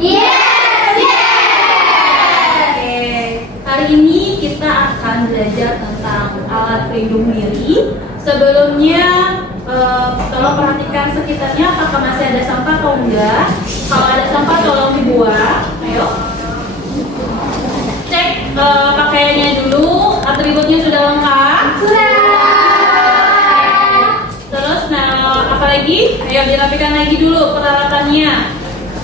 Yes, yes. Oke, hari ini kita akan belajar tentang alat pelindung diri. Sebelumnya, tolong perhatikan sekitarnya apakah masih ada sampah atau enggak. Kalau ada sampah tolong dibuang. Ayo. Cek pakaiannya dulu, atributnya sudah lengkap. Terus, apa lagi? Ayo dirapikan lagi dulu peralatannya.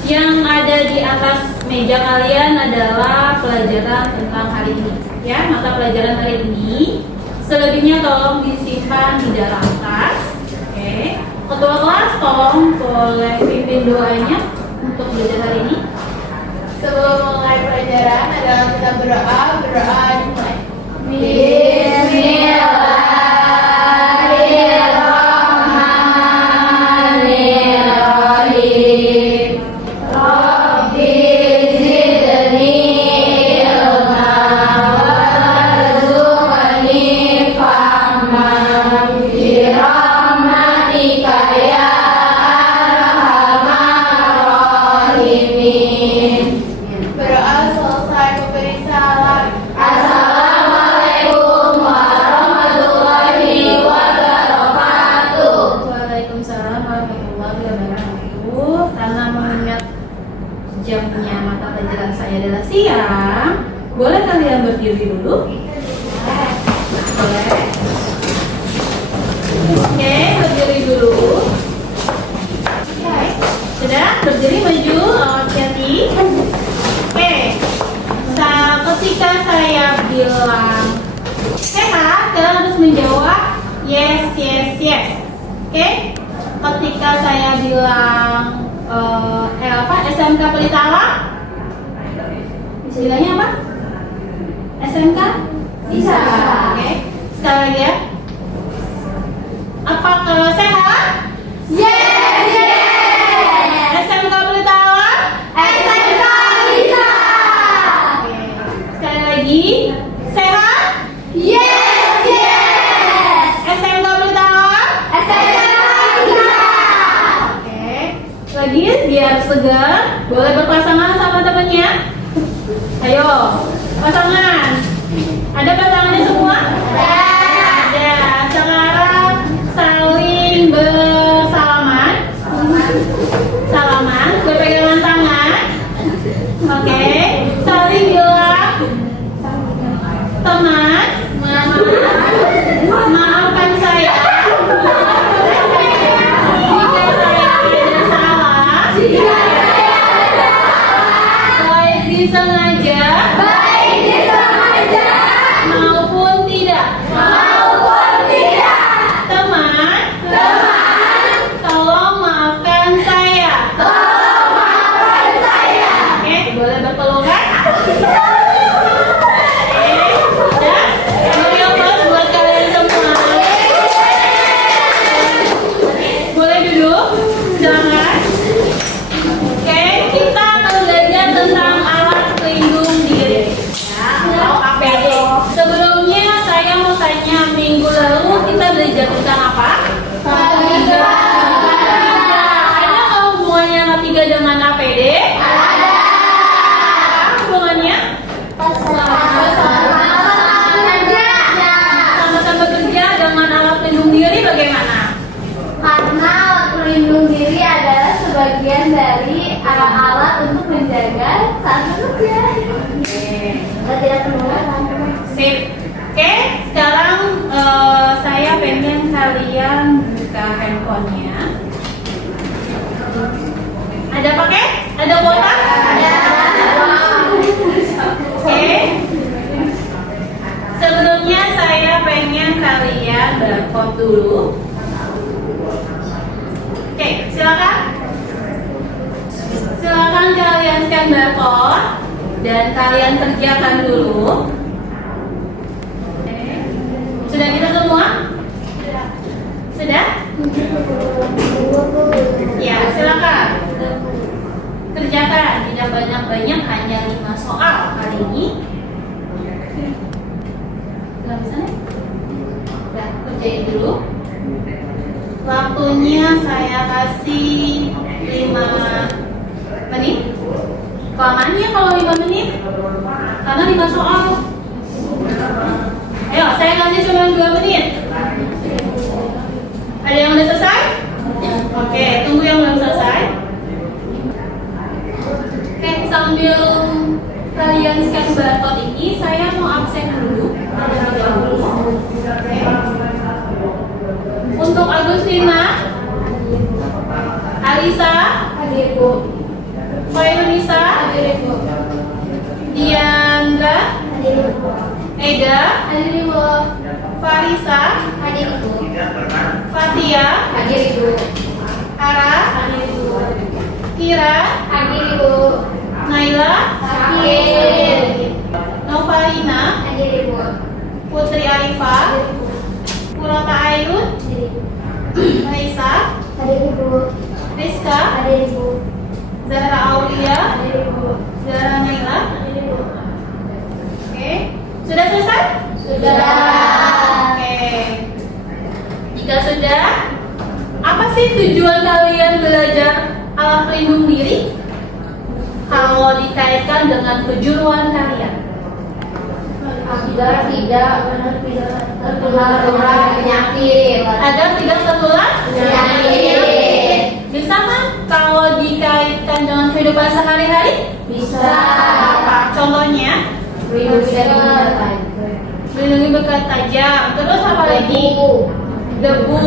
Yang ada di atas meja kalian adalah pelajaran tentang hari ini, ya, mata pelajaran hari ini. Selebihnya tolong disimpan di dalam tas. Oke. Ketua kelas tolong boleh pimpin doanya untuk belajar hari ini. Sebelum mulai pelajaran adalah kita berdoa dimulai. Bismillahirrahmanirrahim. Rabbi zidni ilma warzuqni fahman birahmatika ya arhamar rahimin. Berdoa selesai memberi salam. Assalamualaikum warahmatullahi wabarakatuh. Waalaikumsalam warahmatullahi wabarakatuh. Karena mengingat jamnya mata pelajaran saya adalah siang, boleh kalian berdiri dulu? Boleh. Oke, berdiri dulu. Oke, sudah berdiri, maju, hati-hati. Oke, ketika saya bilang sehat, kalian harus menjawab yes, yes, yes. Oke, ketika saya bilang SMK Pelita Alam, istilahnya apa? SMK? Bisa. Oke, sekali lagi ya. Apakah sehat? Yes, yes. SMK Pelita Alam? SMK bisa. Oke, sekali lagi. Sehat? Yes, yes. SMK Pelita Alam? SMK bisa. Oke, lagi biar segar, boleh berpasangan sama temannya. Ayo, pasangan. Ada pasangannya semua? Ada. Sekarang saling bersalaman. Salaman, berpegangan tangan. Oke, saling bilang teman, maafkan saya jika saya ada salah, baik disengaja maupun tidak. Teman, tolong maafkan saya. Oke, boleh berpelukan. Oke, beri aplaus buat kalian semua. Boleh duduk, silakan. Oke, kita akan belajar tentang alat pelindung diri, ya, atau APD. Sebelumnya saya mau tanya, minggu lalu kita belajar tentang apa? Ada nggak hubungannya ketiga dengan APD? Apa hubungannya? Sama-sama bekerja dengan alat pelindung diri bagaimana? Karena alat pelindung diri adalah sebagian dari alat untuk menjaga saat bekerja. Kita tidak penularan. Sip. Oke, sekarang saya pengen kalian buka handphonenya. Ada paket? Ada kuota? Ada. Oke. Sebelumnya saya pengen kalian barcode dulu. Oke, silakan. Silakan kalian scan barcode dan kalian kerjakan dulu. Oke. Sudah kita semua? Sudah? Ya, silakan. Kerjakan, tidak banyak-banyak, hanya 5 soal hari ini. Sudah bisa nih? Udah, kerjain dulu. Waktunya saya kasih 5 menit. Kelamannya kalau 5 menit, karena 5 soal. Ayo, saya kasih cuma 2 menit. Ada yang udah selesai? Oke, tunggu yang belum selesai. Oke, sambil kalian scan barcode ini, saya mau absen dulu. Oke. Untuk Agustina, Alisa, Hadir Bu. Koirunisa, Hadir Bu. Diandra, Hadir Bu. Eda, Hadir Bu. Farisa, Hadir Bu. Fatia, Hadir Bu. Ara, Hadir Bu. Kira, Hadir Bu. Naila, Hadir. Novalina, Hadir Bu. Putri Arifah, Hadir Bu. Purata Airun, Hadir Bu. Raisa, Hadir Bu. Rizka, Hadir Bu. Zahra Aulia, Hadir Bu. Zahra Naila. Hadir Bu. Oke, sudah selesai? Sudah. Oke. Jika sudah, apa sih tujuan kalian belajar alat pelindung diri? Kalau dikaitkan dengan kejuruan kalian, Agar tidak tertular penyakit. agar tidak tertular Penyakit. Bisa kan? Kalau dikaitkan dengan kehidupan sehari-hari, Bisa. apa? Contohnya, melindungi bekas tajam. Terus apa lagi? Debu.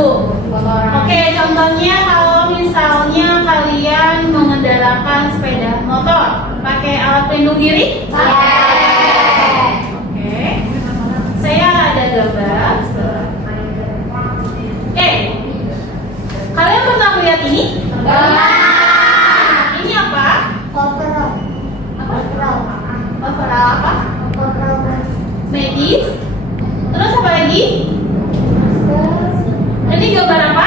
Oke, contohnya kalau misalnya kalian mengendarakan sepeda motor, pakai alat pelindung diri? Oke, saya ada gambar. Oke, kalian pernah melihat ini? Ini apa? Overall apa? Medis. Terus apa lagi? Ini gambar apa?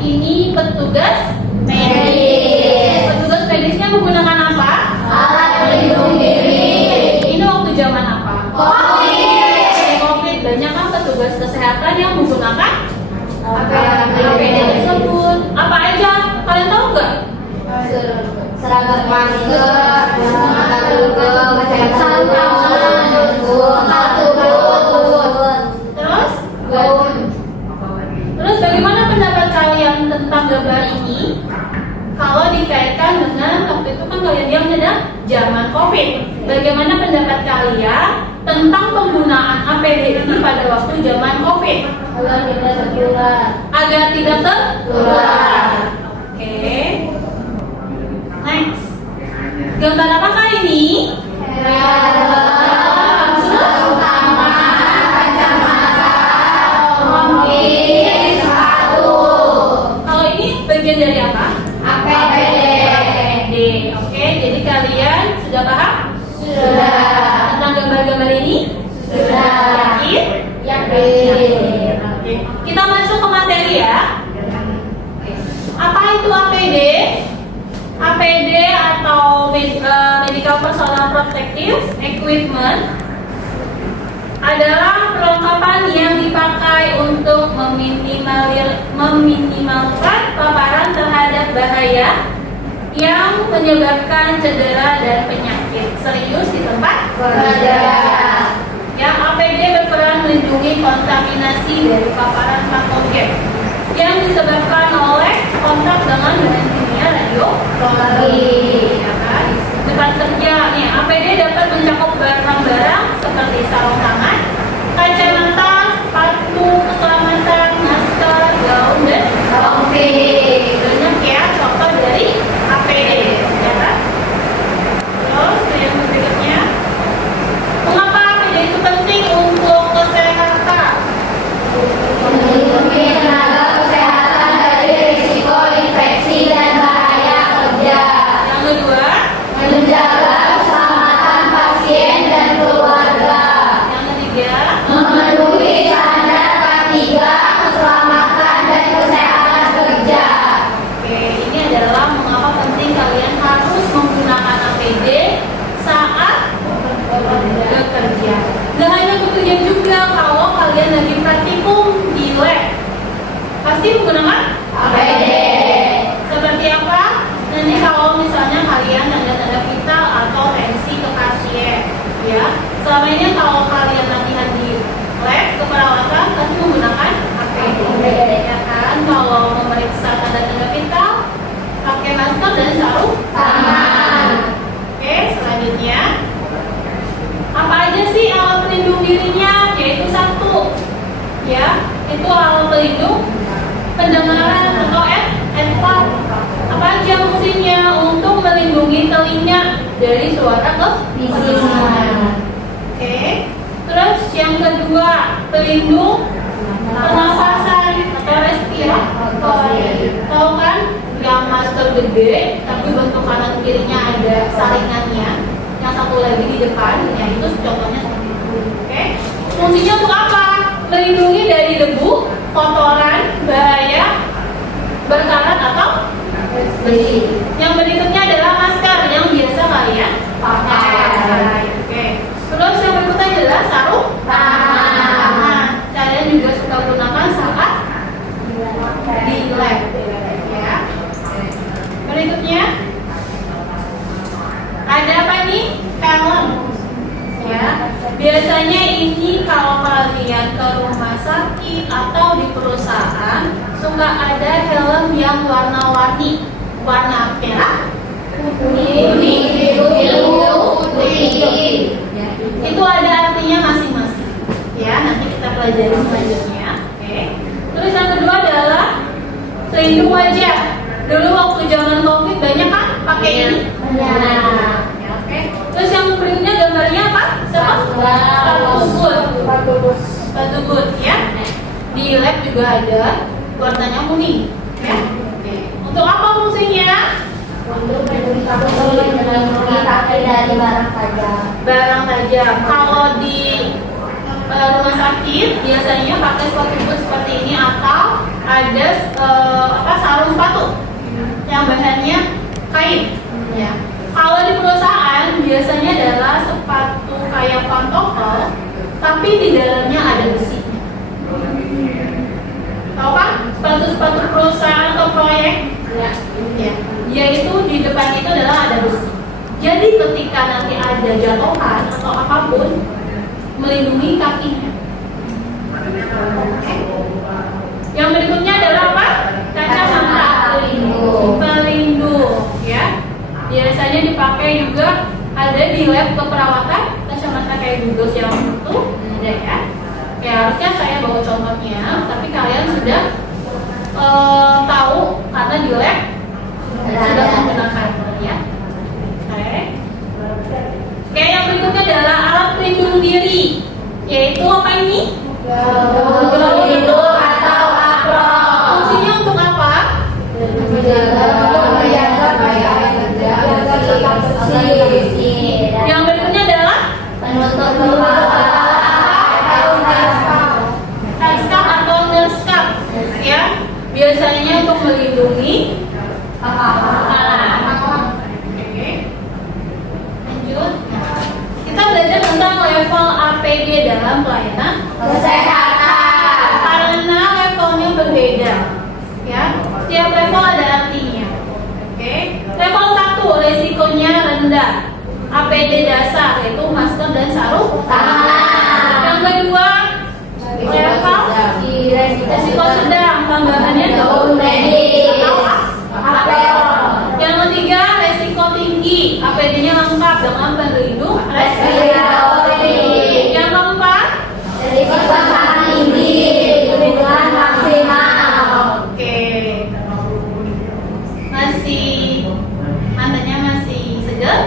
Ini petugas medis. Petugas medisnya menggunakan apa? Ini waktu zaman apa? COVID. Banyak kan petugas kesehatan yang menggunakan APD tersebut. Apa aja? Kalian tahu nggak? Seragam masker, kesehatan, Terus? gaun. Terus bagaimana pendapat kalian tentang gambar ini? Kalau dikaitkan dengan waktu itu kan kalian diam sedang zaman COVID. Bagaimana pendapat kalian tentang penggunaan APD ini pada waktu zaman COVID? Agar tidak tertular. Agar tidak tertular. Oke. Next. Gambar apakah ini? Kalau ini bagian dari apa? APD. Oke, jadi kalian sudah paham? Tentang gambar-gambar ini? Yakin? Oke. Kita masuk ke materi ya. Apa itu APD? APD atau Medical Personal Protective Equipment adalah perlengkapan yang dipakai untuk meminimalkan paparan terhadap bahaya yang menyebabkan cedera dan penyakit serius di tempat kerja. Yang APD berperan melindungi kontaminasi dari paparan patogen yang disebabkan oleh kontak dengan bahan kimia radiologi. Ya kan? Tempat kerja nih, APD dapat mencakup barang-barang seperti sarung tangan, kacamata, sepatu keselamatan, masker, gaun dan rompi. Banyak ya contoh dari APD, ya kan? Terus yang berikutnya, mengapa APD itu penting untuk kesehatan? Melindungi tenaga kesehatan dari risiko infeksi dan bahaya kerja. Yang kedua, Menjaga keselamatan pasien dan keluarga. yang ketiga, Memenuhi standar K3 keselamatan dan kesehatan kerja. oke, ini adalah mengapa penting kalian harus menggunakan APD saat bekerja. Gak hanya bekerja juga, kalau kalian lagi praktikum di lab, pasti menggunakan APD. seperti apa? Nanti kalau misalnya kalian tanda-tanda vital atau tensi ke pasien, ya. Selama ini kalau kalian latihan di lab keperawatan pasti menggunakan APD, ya kan? Kalau memeriksa tanda-tanda vital pakai masker dan sarung tangan. Oke, selanjutnya apa aja sih alat pelindung dirinya? Yaitu satu, ya, itu alat pelindung pendengaran atau earpod. Apa aja fungsinya? Untuk melindungi telinga dari suara kebisikan. Oke. Terus yang kedua, pelindung pernafasan atau respirator. Tahu kan? Yang masker gede, tapi bentuk kanan kirinya ada saringannya. Yang satu lagi di depan, ya itu contohnya seperti itu. Oke. Fungsinya untuk apa? Melindungi dari debu, kotoran, bahaya, berkarat atau besi. Yang berikutnya adalah masker yang biasa kalian pakai. Oke. Terus yang berikutnya adalah sarung tangan. Kalian juga suka gunakan saat di lab, ya. Berikutnya ada apa nih? Helm. Ya. Biasanya ini kalau kalian ke rumah sakit atau di perusahaan suka ada helm yang warna-warni, warna merah, kuning, biru, putih. Itu ada artinya masing-masing. Ya, nanti kita pelajari selanjutnya. Oke. Terus yang kedua adalah pelindung wajah. Dulu waktu zaman COVID banyak kan pakai ini? Banyak. Oke. Terus yang berikutnya gambarnya apa? Sepatu boot, ya. Di lab juga ada, warnanya kuning, ya. Oke. Untuk apa fungsinya? Untuk melindungi kaki dari barang tajam. Barang tajam. Kalau di rumah sakit biasanya pakai sepatu boot seperti ini atau ada sarung sepatu yang bahannya kain. Ya. Kalau di perusahaan biasanya adalah sepatu kayak pantofel, tapi di dalamnya ada besi. Tahu kan? Sepatu-sepatu perusahaan atau proyek? Ya. Yaitu di depan itu adalah ada besi. Jadi ketika nanti ada jatuhan atau apapun, melindungi kakinya. Oke. Yang berikutnya adalah apa? Kacamata pelindung, ya. Biasanya dipakai juga ada di lab keperawatan, kacamata kayak Google yang itu ada, ya. Oke, harusnya saya bawa contohnya, tapi kalian sudah tahu karena di lab sudah menggunakan, ya. Oke, yang berikutnya adalah alat pelindung diri, yaitu apa ini? Pelindung atau apron. Fungsinya untuk apa? Yang berikutnya adalah penutup kepala atau headscarf atau nurse-scarf, ya. Biasanya untuk melindungi kepala. Oke. Lanjut. Kita belajar tentang level APD dalam pelayanan kesehatan. karena levelnya berbeda, ya. Setiap level ada artinya. Oke. Level 1 resikonya rendah. APD dasar yaitu masker dan sarung tangan. Yang kedua level resiko sedang, tambahannya Gaun medis. Apel. Yang ketiga resiko tinggi, APD-nya lengkap dengan pelindung Respiratori. Yang keempat Risiko sangat tinggi. Perlindungan maksimal. oke, masih matanya masih segar,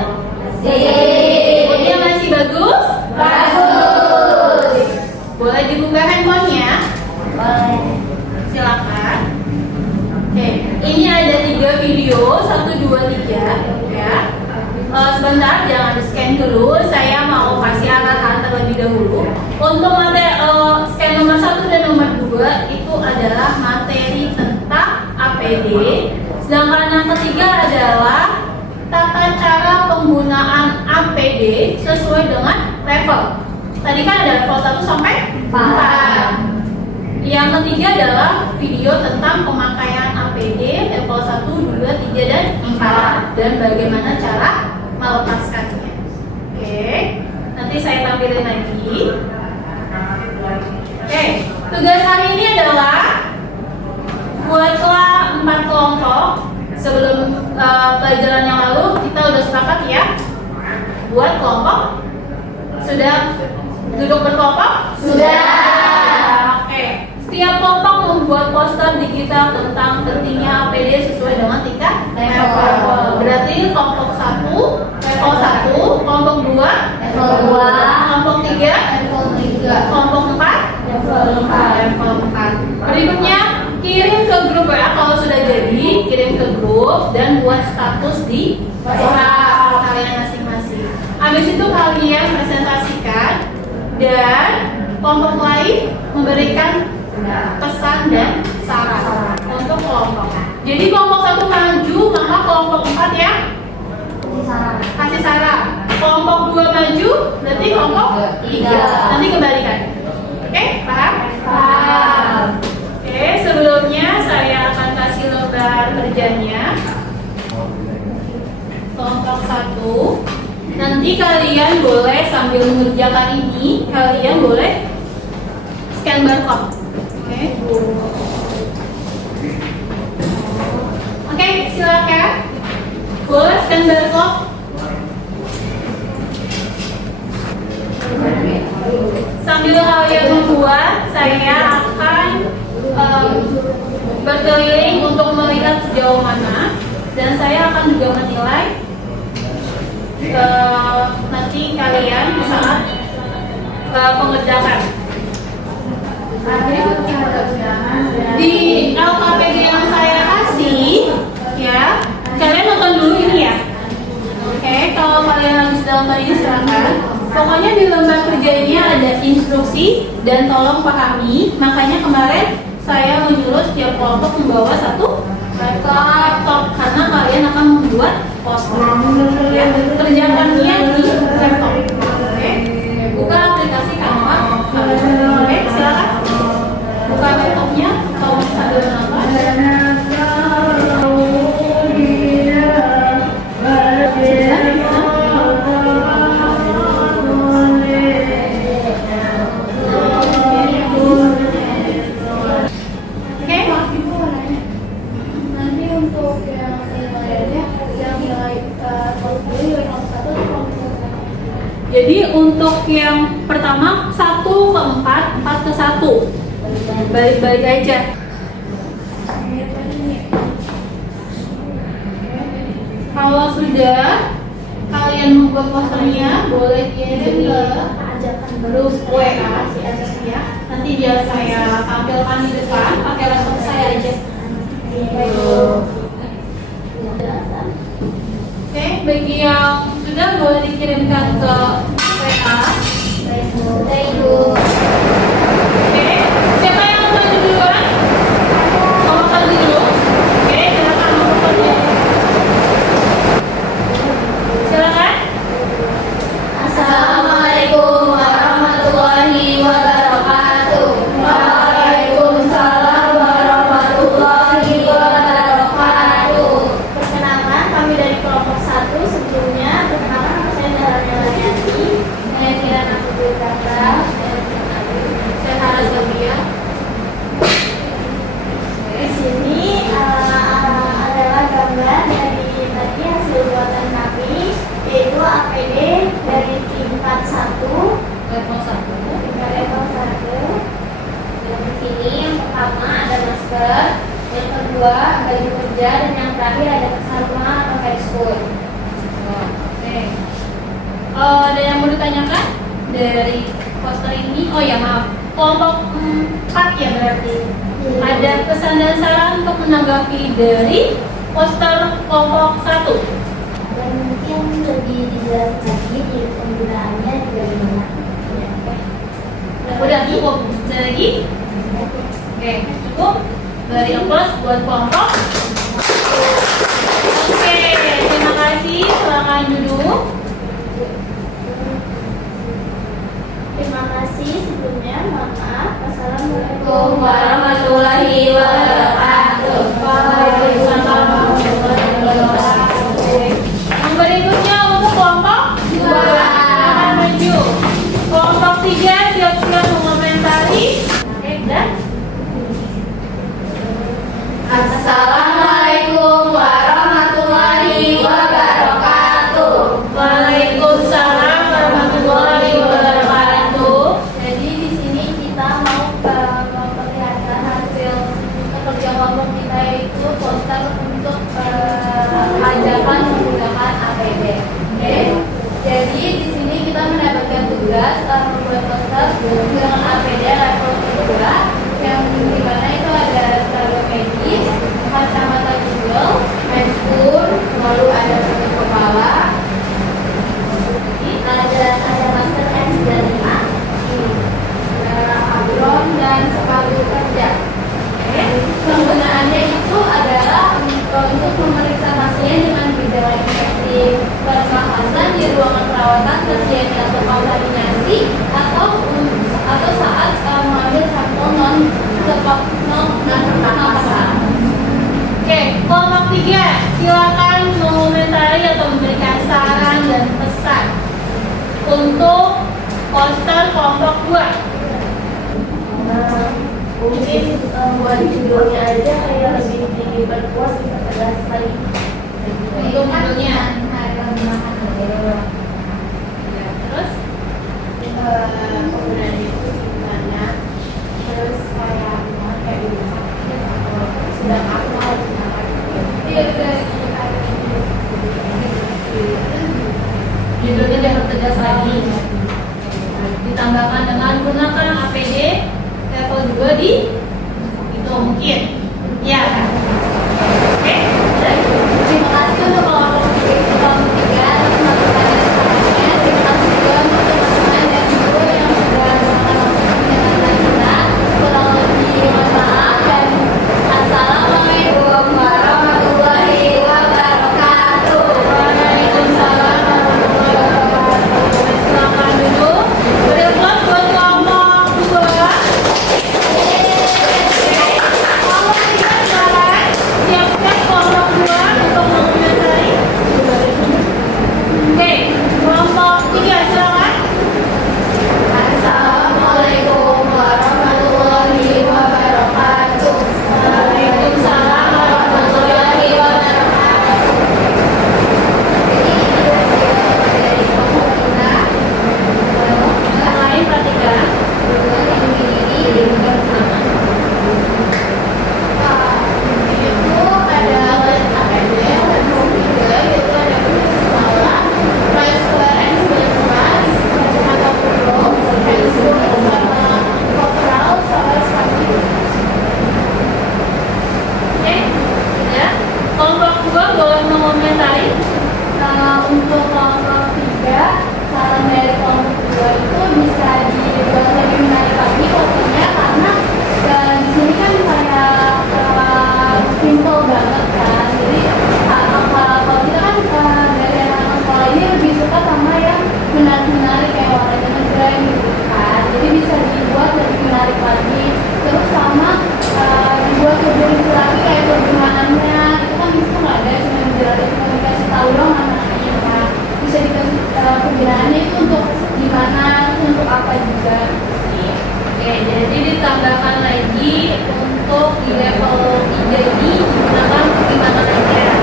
moodnya masih bagus. Bagus. Boleh dibuka handphonenya, silakan. Oke, ini ada 3 video, 1, 2, 3, ya. Sebentar, jangan di scan dulu. Saya mau kasih arahan terlebih dahulu. Untuk materi scan nomor 1 dan nomor 2 itu adalah materi tentang APD. Sedangkan yang ketiga adalah tata cara penggunaan APD sesuai dengan level. Tadi kan ada level 1 sampai 4. Yang ketiga adalah video tentang pemakaian APD level 1, 2, 3, dan 4. dan bagaimana cara melepaskannya. Oke, nanti saya tampilin lagi. Oke, tugas hari ini adalah buatlah 4 kelompok. Sebelum pelajaran yang lalu kita udah sepakat ya, buat kelompok. Sudah duduk berkelompok? Sudah. Oke. Setiap kelompok membuat poster digital tentang pentingnya APD sesuai dengan tingkat level. Berarti kelompok 1, level 1, kelompok 2, Level 2, kelompok 3, level 3, kelompok 4, level 4. level 4. Berikutnya, kirim ke grup ya. Kalau sudah jadi, kirim ke grup dan buat status di WhatsApp kalian masing-masing. Habis itu kalian presentasikan dan kelompok lain memberikan pesan dan saran untuk kelompok. Jadi kelompok 1 maju, maka kelompok 4 ya kasih saran. Kelompok 2 maju, berarti kelompok 3. Nanti kembalikan. Oke, paham? Paham. Oke, sebelumnya saya akan kasih lembar kerjanya. Kelompok 1. Nanti kalian boleh sambil mengerjakan ini, kalian boleh scan barcode. Oke, silakan. Boleh scan barcode. Sambil kalian membuat, saya akan berkeliling untuk melihat sejauh mana, dan saya akan juga menilai nanti kalian saat pengerjaan. Di LKPD yang saya kasih, ya, kalian nonton dulu ini ya. Oke, kalau kalian lagi sedang ini silakan. Pokoknya di lembar kerja ini ada instruksi dan tolong pahami. Makanya kemarin saya menyuruh setiap kelompok membawa satu laptop karena kalian akan membuat poster. Ya, kerjakannya di laptop. Oke, buka aplikasi Canva. Oke, silakan. Buka laptopnya, kalau sambil menonton. Nanti untuk yang nilainya, yang nilai nilai kelompok 1 atau kelompok 2? Jadi untuk yang pertama 1 ke 4, 4 ke 1. Balik-balik aja. Kalau sudah kalian membuat posternya, boleh kirim ke grup WA ya. Nanti biar saya tampilkan di depan pakai laptop saya aja. Oke, bagi yang sudah boleh dikirimkan ke WA. Sudah Ibu. Oke, siapa yang mau maju duluan? Mau maju dulu? Oke, silakan maju. Silakan. Assalamualaikum warahmatullahi wabarakatuh. Waalaikumsalam warahmatullahi wabarakatuh. Perkenalkan, kami dari kelompok 1. Sebelumnya, perkenalkan nama saya Dahlia Layani. Saya Kiran Abdul Chandra. Saya Hara Zabia. Di sini adalah gambar dari tadi hasil buatan kami, yaitu APD dari tingkat 1, Level 1. tingkat level 1. Dan di sini yang pertama ada masker, yang kedua baju kerja, dan yang terakhir ada sarung atau face coat. Oke. Ada yang mau ditanyakan dari poster ini? Oh ya, maaf. Kelompok 4 ya berarti. Ada pesan dan saran untuk menanggapi dari poster kelompok 1. Dan mungkin lebih dijelaskan lagi di penggunaannya di bagaimana. Udah cukup? Ada lagi? Oke, cukup. Dari plus buat kelompok. Oke, terima kasih. Silakan duduk. Terima kasih sebelumnya, mohon maaf. Wassalamualaikum warahmatullahi wabarakatuh. Waalaikumsalam warahmatullahi wabarakatuh. tugas membuat poster dengan APD level kedua yang dimana itu ada seragam medis, kacamata Google, handphone, lalu ada penutup kepala, ada masker N95, apron dan sepatu kerja. Penggunaannya itu adalah untuk memeriksa pasien dengan gejala infeksi pernafasan di ruangan perawatan pasien atau kontaminasi atau saat mengambil sampel non pernafasan. Oke, kelompok 3, silakan mengomentari atau memberikan saran dan pesan untuk poster kelompok 2. Mungkin buat judulnya aja kayak lebih diperkuat, dipertegas lagi. Untuk judulnya. Ya, terus penggunaan itu gimana? Terus kayak sudah hafal Judulnya dipertegas lagi. Ditambahkan dengan gunakan APD level 2 di itu mungkin. Ya. Oke. terima kasih untuk kelompok 3 atas masukan dan sarannya. Terima kasih juga untuk teman-teman dan guru yang sudah melakukan dengan kita. Kurang lebih mohon maaf dan assalamualaikum warahmatullahi wabarakatuh. Waalaikumsalam warahmatullahi wabarakatuh. Silakan duduk. Beri aplaus buat kelompok 2. Kelompok 3 sekarang siapkan kelompok 2 untuk mengomentari. Oke, kelompok 3 silakan. Assalamualaikum warahmatullahi wabarakatuh. Waalaikumsalam warahmatullahi wabarakatuh. Dari kelompok kita, Yang lain perhatikan. ini bersama. Itu ada APD dan juga itu ada kepala, masker N19, kacamata Google, handphone sama overall sama sepatu. Oke, ya. Kelompok 2 boleh mengomentari. Untuk kelompok 3, saran dari kelompok 2 itu bisa dibuat lebih menarik lagi fotonya karena di sini kan kayak simple banget kan. Jadi kalau kita kan dari anak sekolah ini lebih suka sama yang menarik-menarik kayak warnanya ngejreng gitu kan. Jadi bisa dibuat lebih menarik lagi. Terus sama dibuat lebih lucu lagi kayak pergunaannya itu kan di situ nggak ada, cuma dijelaskan, cuma dikasih tahu dong anak-anaknya kan. Bisa dikasih penggunaannya itu untuk gimana, untuk apa juga. Oke, jadi ditambahkan lagi untuk di level 3 ini digunakan untuk gimana aja. Ya.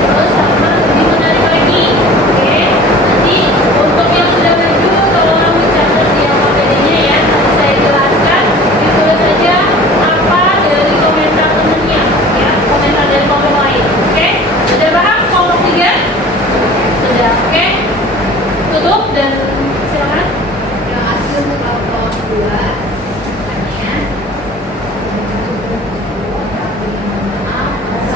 Terus sama lebih menarik lagi. Oke, nanti untuk yang sudah maju tolong dicatat di APD-nya ya. Nanti saya jelaskan, ditulis saja apa dari komentar temennya, ya, komentar dari kelompok lain. Oke, sudah paham kelompok 3? Sudah, oke. Tutup dan silakan. Terima kasih untuk kelompok 2.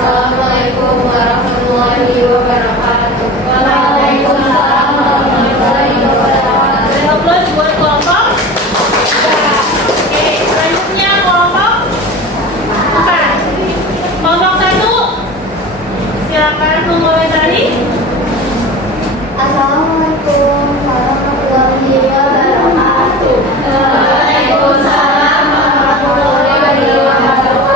Assalamualaikum warahmatullahi wabarakatuh. Waalaikumsalam warahmatullahi wabarakatuh. Beri aplaus buat kelompok. Oke, selanjutnya kelompok 4. Kelompok 1. Silakan mengomentari. Assalamualaikum warahmatullahi wabarakatuh. Waalaikumsalam warahmatullahi wabarakatuh.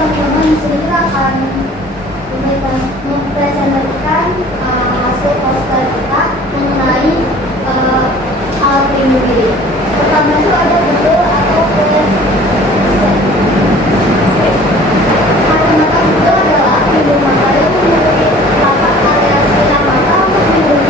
Teman-teman di sini akan mempresentasikan hasil poster kita mengenai alat pelindung diri. Pertama itu ada Google atau PS. Kacamata Google adalah pelindung mata yang memiliki 8 area sinar mata untuk melindungi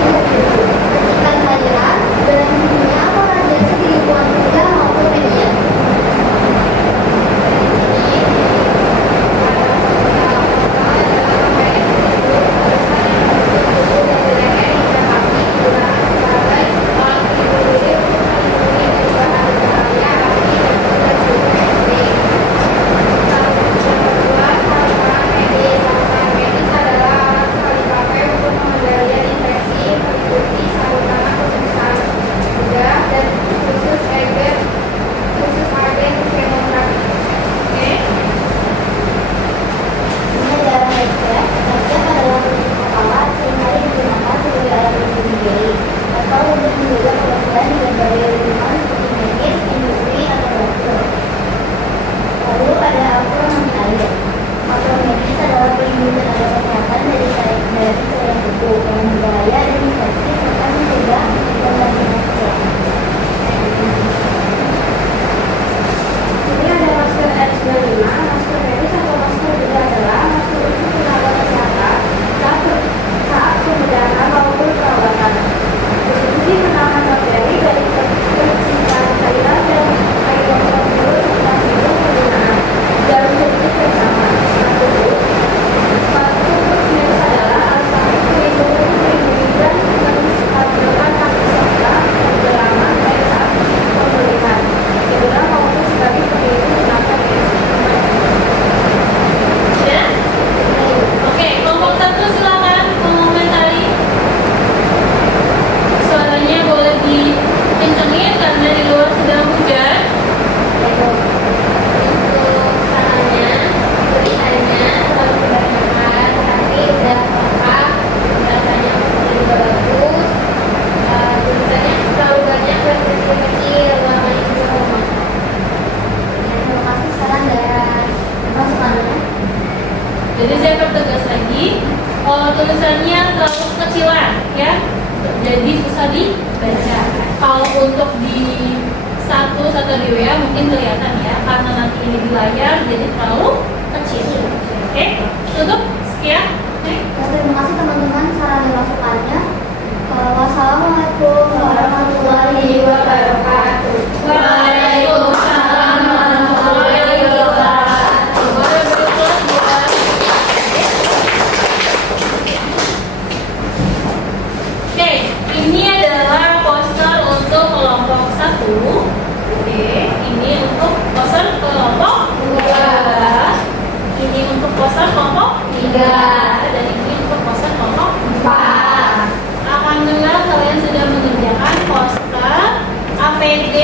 biar pertegas lagi, tulisannya terlalu kecilan ya, jadi susah dibaca. Kalau untuk di status atau di WA mungkin kelihatan ya, karena nanti ini di layar jadi terlalu kecil. Oke, tutup. Sekian. Terima kasih teman-teman saran dan masukannya. Wassalamualaikum warahmatullahi wabarakatuh. Waalaikumsalam warahmatullahi wabarakatuh. Boleh berkelas buat. Oke, ini adalah poster untuk kelompok 1. Oke, ini untuk poster kelompok 2. Ini untuk poster kelompok 3. Dan ini untuk poster kelompok 4. Alhamdulillah kalian sudah mengerjakan poster APD